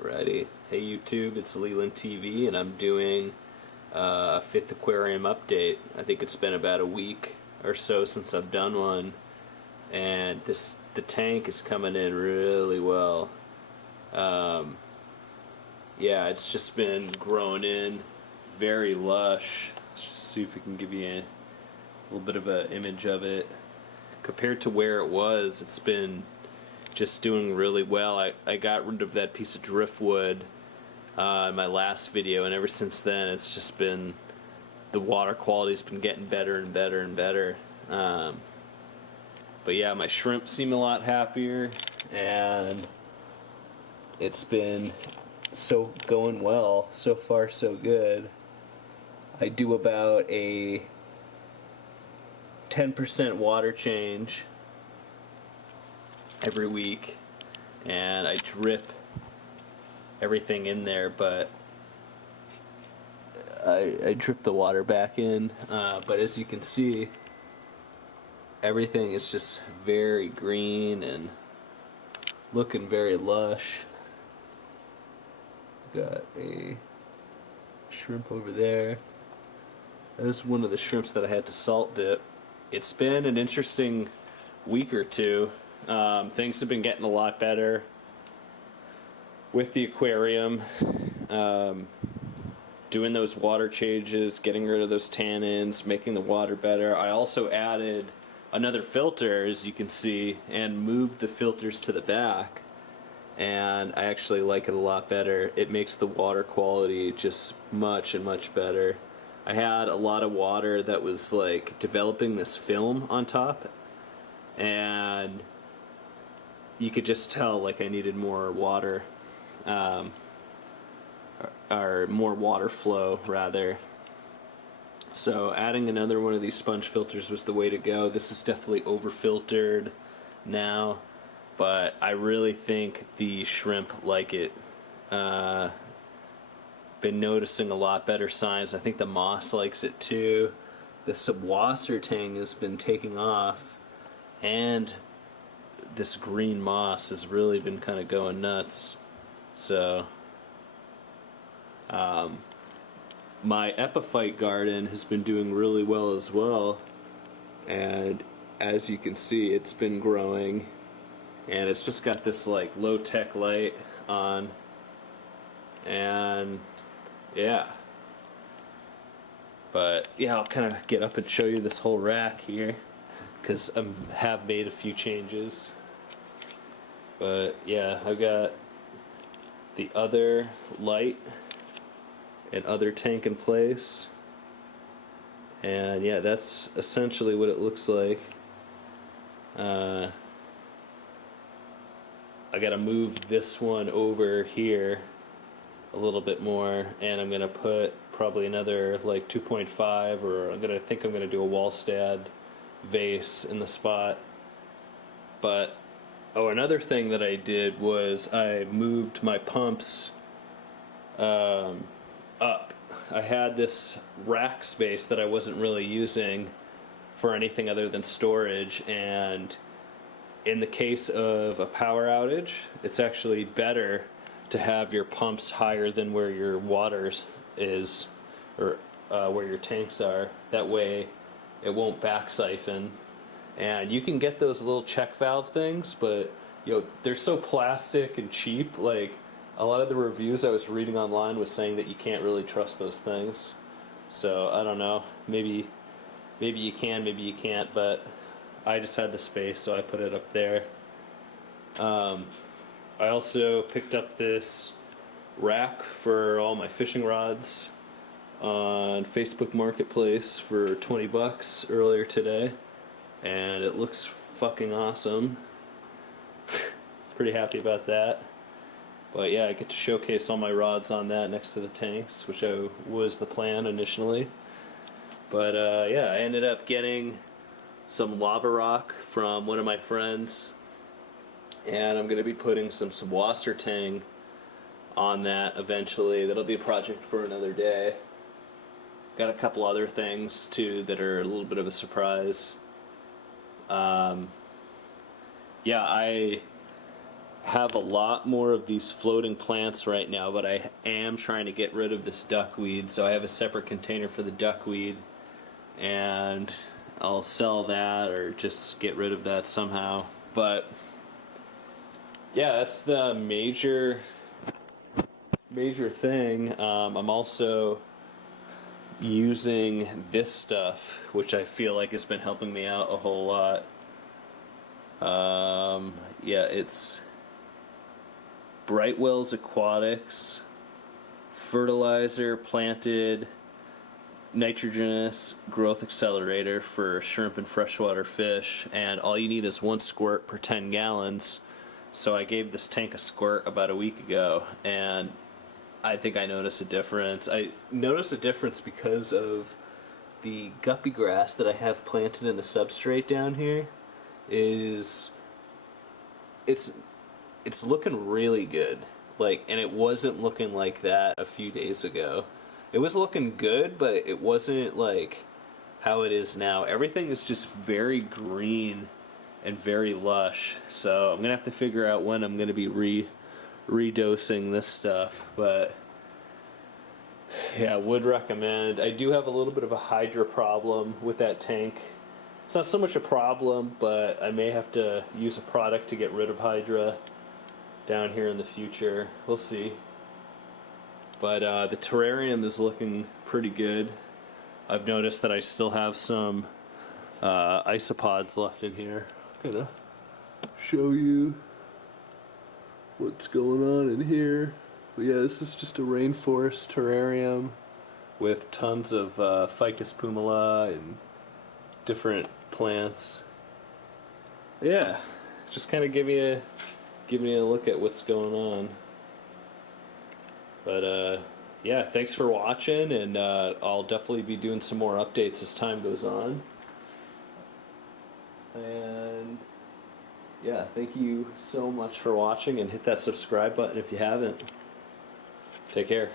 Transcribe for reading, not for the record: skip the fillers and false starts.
Alrighty. Hey YouTube, it's Leland TV and I'm doing a 5th aquarium update. I think it's been about a week or so since I've done one, and the tank is coming in really well. Yeah, it's just been growing in very lush. Let's just see if we can give you a little bit of an image of it. Compared to where it was, it's been just doing really well. I got rid of that piece of driftwood in my last video, and ever since then it's just been, the water quality's been getting better and better and better. But yeah, my shrimp seem a lot happier, and it's been going well. So far so good. I do about a 10% water change every week, and I drip everything in there, but I drip the water back in, but as you can see, everything is just very green and looking very lush. Got a shrimp over there. This is one of the shrimps that I had to salt dip. It's been an interesting week or two. Things have been getting a lot better with the aquarium. Doing those water changes, getting rid of those tannins, making the water better. I also added another filter, as you can see, and moved the filters to the back, and I actually like it a lot better. It makes the water quality just much and much better. I had a lot of water that was like developing this film on top, and you could just tell like I needed more water, or more water flow rather. So adding another one of these sponge filters was the way to go. This is definitely over filtered now, but I really think the shrimp like it. Been noticing a lot better signs. I think the moss likes it too. The subwasser tang has been taking off, and this green moss has really been kind of going nuts. So my epiphyte garden has been doing really well as well, and as you can see, it's been growing, and it's just got this like low-tech light on, and yeah. But yeah, I'll kind of get up and show you this whole rack here, because I have made a few changes. But yeah, I've got the other light and other tank in place, and yeah, that's essentially what it looks like. I gotta move this one over here a little bit more, and I'm gonna put probably another like 2.5, or I think I'm gonna do a Wallstad vase in the spot. But another thing that I did was I moved my pumps up. I had this rack space that I wasn't really using for anything other than storage, and in the case of a power outage, it's actually better to have your pumps higher than where your water is, or where your tanks are. That way it won't back siphon. And you can get those little check valve things, but they're so plastic and cheap. Like, a lot of the reviews I was reading online was saying that you can't really trust those things. So I don't know, maybe you can, maybe you can't, but I just had the space, so I put it up there. I also picked up this rack for all my fishing rods on Facebook Marketplace for 20 bucks earlier today, and it looks fucking awesome. Pretty happy about that. But yeah, I get to showcase all my rods on that next to the tanks, which was the plan initially. But yeah, I ended up getting some lava rock from one of my friends, and I'm going to be putting some subwasser tang on that eventually. That'll be a project for another day. Got a couple other things too that are a little bit of a surprise. Yeah, I have a lot more of these floating plants right now, but I am trying to get rid of this duckweed, so I have a separate container for the duckweed, and I'll sell that or just get rid of that somehow. But yeah, that's the major thing. I'm also using this stuff, which I feel like has been helping me out a whole lot. Yeah, it's Brightwell's Aquatics fertilizer planted nitrogenous growth accelerator for shrimp and freshwater fish, and all you need is 1 squirt per 10 gallons. So I gave this tank a squirt about a week ago, and I think I noticed a difference. I noticed a difference because of the guppy grass that I have planted in the substrate down here. It's looking really good. Like, and it wasn't looking like that a few days ago. It was looking good, but it wasn't like how it is now. Everything is just very green and very lush. So I'm gonna have to figure out when I'm gonna be redosing this stuff. But yeah, would recommend. I do have a little bit of a hydra problem with that tank. It's not so much a problem, but I may have to use a product to get rid of hydra down here in the future. We'll see. But the terrarium is looking pretty good. I've noticed that I still have some isopods left in here. I'm gonna show you what's going on in here. But yeah, this is just a rainforest terrarium with tons of Ficus pumila and different plants. Yeah, just kind of give me a look at what's going on. But yeah, thanks for watching, and I'll definitely be doing some more updates as time goes on. And yeah, thank you so much for watching, and hit that subscribe button if you haven't. Take care.